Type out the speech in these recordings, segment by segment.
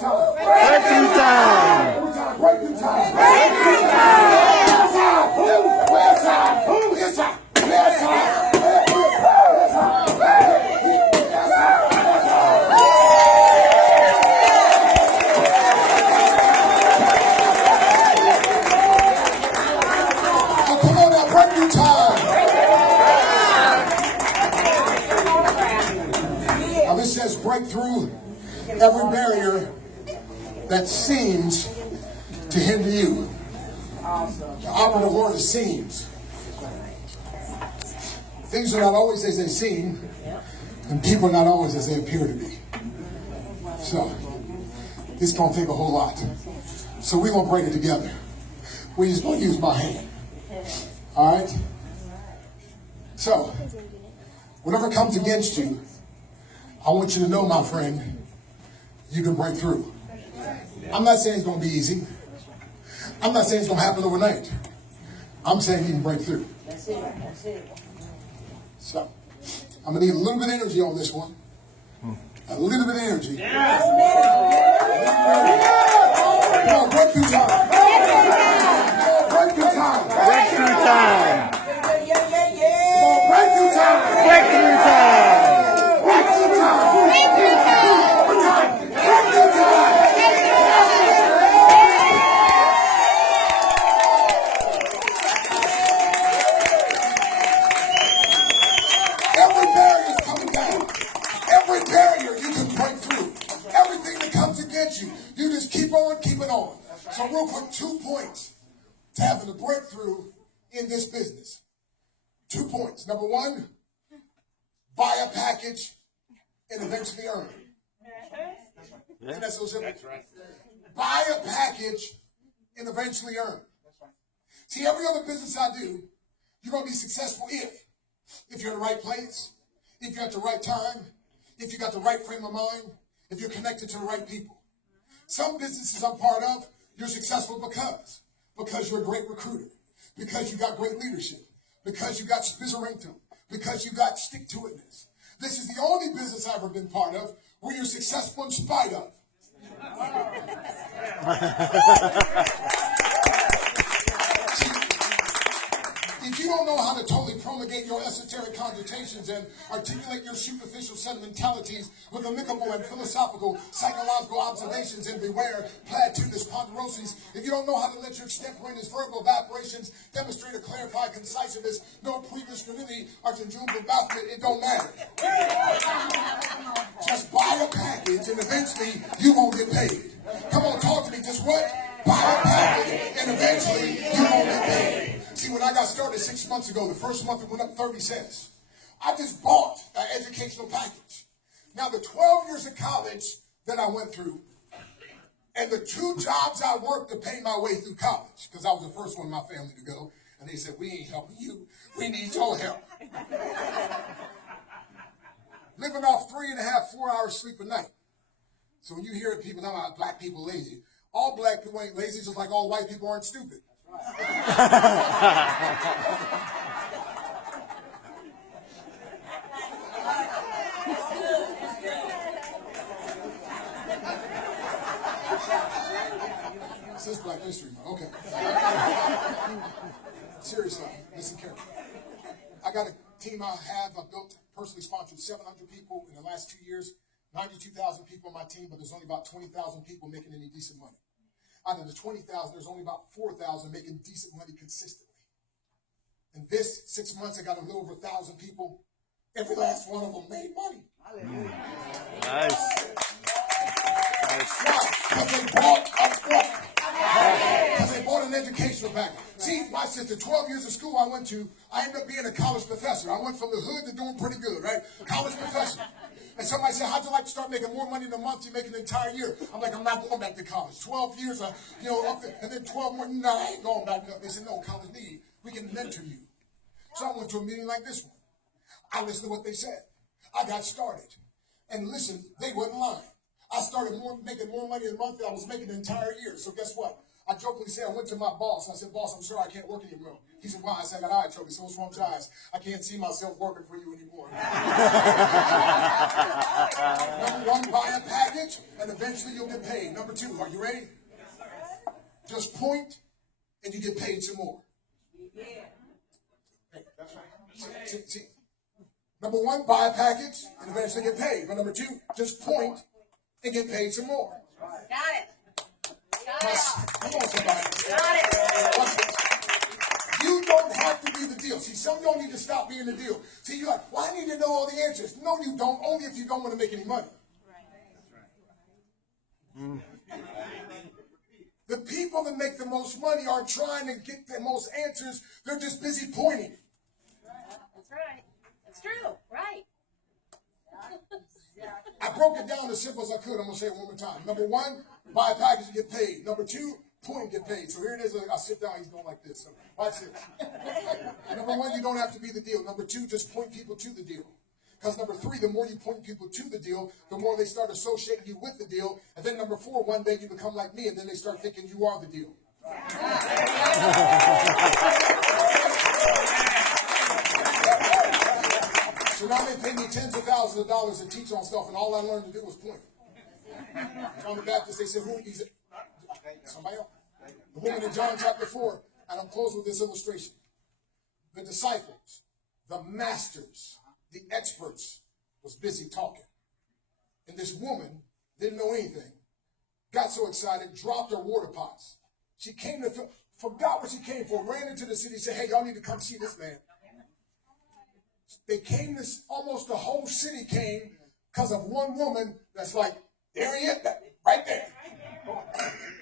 breakthrough time. Breakthrough time. Breakthrough time. Breakthrough time. Where's side? Where's side? Where's side? Come on now, breakthrough time. Now this says break through every barrier that seems to hinder you. The operative word is seems. Things are not always as they seem, and people are not always as they appear to be. So, it's going to take a whole lot. So we're going to break it together. We're just going to use my hand. All right? So, whatever comes against you, I want you to know, my friend, you can break through. I'm not saying it's going to be easy. I'm not saying it's going to happen overnight. I'm saying you can break through. That's it. That's it. So, I'm going to need a little bit of energy on this one. A little bit of energy. Come on, breakthrough time. Breakthrough time. Breakthrough time. Come on, breakthrough time. Breakthrough time. Breakthrough time. Breakthrough time. Every barrier is coming down. Every barrier you can break through. Everything that comes against you, you just keep on keeping on. So real quick, 2 points to having a breakthrough in this business. 2 points. Number one, buy a package and eventually earn. And that's so simple. Buy a package and eventually earn. See, every other business I do, you're going to be successful if you're in the right place, if you're at the right time, if you got the right frame of mind, if you're connected to the right people. Some businesses I'm part of, you're successful because you're a great recruiter, because you got great leadership, because you got spizzerington, because you got stick-to-itness. This is the only business I've ever been part of where you're successful in spite of. If you don't know how to totally promulgate your esoteric connotations and articulate your superficial sentimentalities with amicable and philosophical psychological observations and beware platitudinous ponderosities, if you don't know how to let your extemporaneous verbal evaporations demonstrate a clarified conciseness, no previous granity or conjugal mouthfit, it don't matter. Just buy a package and eventually you won't get paid. Come on, talk to me. Just what? Buy a package and eventually you won't get paid. See, when I got started 6 months ago, the first month it went up 30 cents. I just bought an educational package. Now, the 12 years of college that I went through and the 2 jobs I worked to pay my way through college, because I was the first one in my family to go, and they said, we ain't helping you. We need your help. Living off 3.5, 4 hours sleep a night. So when you hear people talking about black people lazy, all black people ain't lazy, just like all white people aren't stupid. This is Black History Month. Okay. Seriously, listen carefully. I got a team I built, personally sponsored 700 people in the last 2 years, 92,000 people on my team, but there's only about 20,000 people making any decent money. Out of the 20,000, there's only about 4,000 making decent money consistently. In this 6 months, I got a little over 1,000 people. Every last one of them made money. Nice. Why? Because they bought a book. Because they bought an educational package. See, my sister, 12 years of school I went to, I ended up being a college professor. I went from the hood to doing pretty good, right? College professor. And somebody said, how'd you like to start making more money in a month you make an entire year? I'm like, I'm not going back to college. 12 years, up there, and then 12 more, no, I ain't going back. They said, no, college need. We can mentor you. So I went to a meeting like this one. I listened to what they said. I got started. And listen, they wasn't lying. I started making more money a month than I was making the entire year. So guess what? I jokingly said, I went to my boss. I said, boss, I'm sorry I can't work anymore. He said, why? I said, I got eye trouble. He said, what's wrong with your eyes? I can't see myself working for you anymore. Number one, buy a package, and eventually you'll get paid. Number two, are you ready? Just point, and you get paid some more. Hey, see. Number one, buy a package, and eventually get paid. But number two, just point, and get paid some more. Got it. Got it. Come on, somebody. Got it. Watch this. You don't have to be the deal. See, some of y'all need to stop being the deal. See, you're like, well, I need to know all the answers. No, you don't. Only if you don't want to make any money. The people that make the most money aren't trying to get the most answers. They're just busy pointing. That's right. That's true. Right. I broke it down as simple as I could. I'm going to say it one more time. Number one, buy a package and get paid. Number two, point and get paid. So here it is. I sit down. He's going like this. So watch this. Number one, you don't have to be the deal. Number two, just point people to the deal. Because number three, the more you point people to the deal, the more they start associating you with the deal. And then number four, one day you become like me, and then they start thinking you are the deal. So now they pay me tens of thousands of dollars to teach on stuff, and all I learned to do was point. John the Baptist, they said, who is it? Somebody else. The woman in John chapter 4, and I'm closing with this illustration. The disciples, the masters, the experts was busy talking. And this woman didn't know anything. Got so excited, dropped her water pots. She came to, forgot what she came for, ran into the city, said, hey, y'all need to come see this man. They came, almost the whole city came because of one woman that's like, there he is, right there.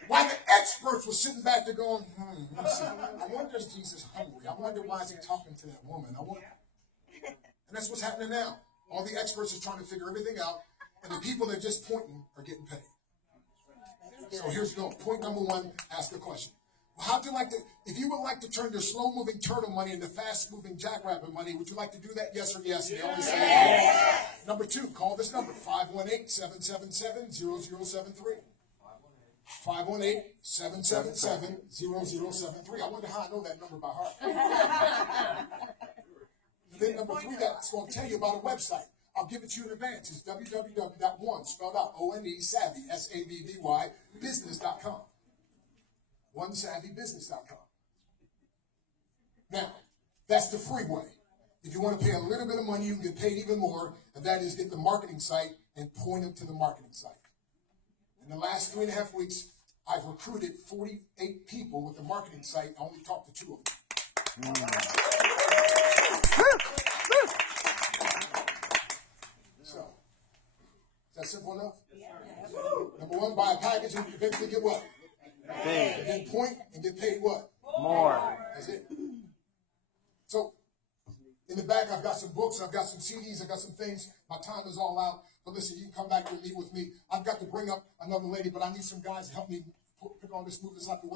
While the experts were sitting back there going, I wonder if Jesus hungry. I wonder why is he talking to that woman. And that's what's happening now. All the experts are trying to figure everything out, and the people that are just pointing are getting paid. So here's the point number one, ask a question. How'd you like to, if you would like to turn your slow-moving turtle money into fast-moving jackrabbit money, would you like to do that? Yes or yes? And they always say yes. Number two, call this number, 518-777-0073. 518-777-0073. I wonder how I know that number by heart. And then number three, that's going to tell you about a website. I'll give it to you in advance. It's www.one, spelled out O-N-E, savvy, S-A-V-V-Y, business.com. OneSavvyBusiness.com. Now, that's the free way. If you want to pay a little bit of money, you can get paid even more, and that is get the marketing site and point them to the marketing site. In the last 3.5 weeks, I've recruited 48 people with the marketing site. I only talked to 2 of them. So, is that simple enough? Number one, buy a package and eventually get what? Paid. And then point and get paid what? More. That's it. So, in the back, I've got some books, I've got some CDs, I've got some things. My time is all out. But listen, you can come back and meet with me. I've got to bring up another lady, but I need some guys to help me put all this, move this out the way.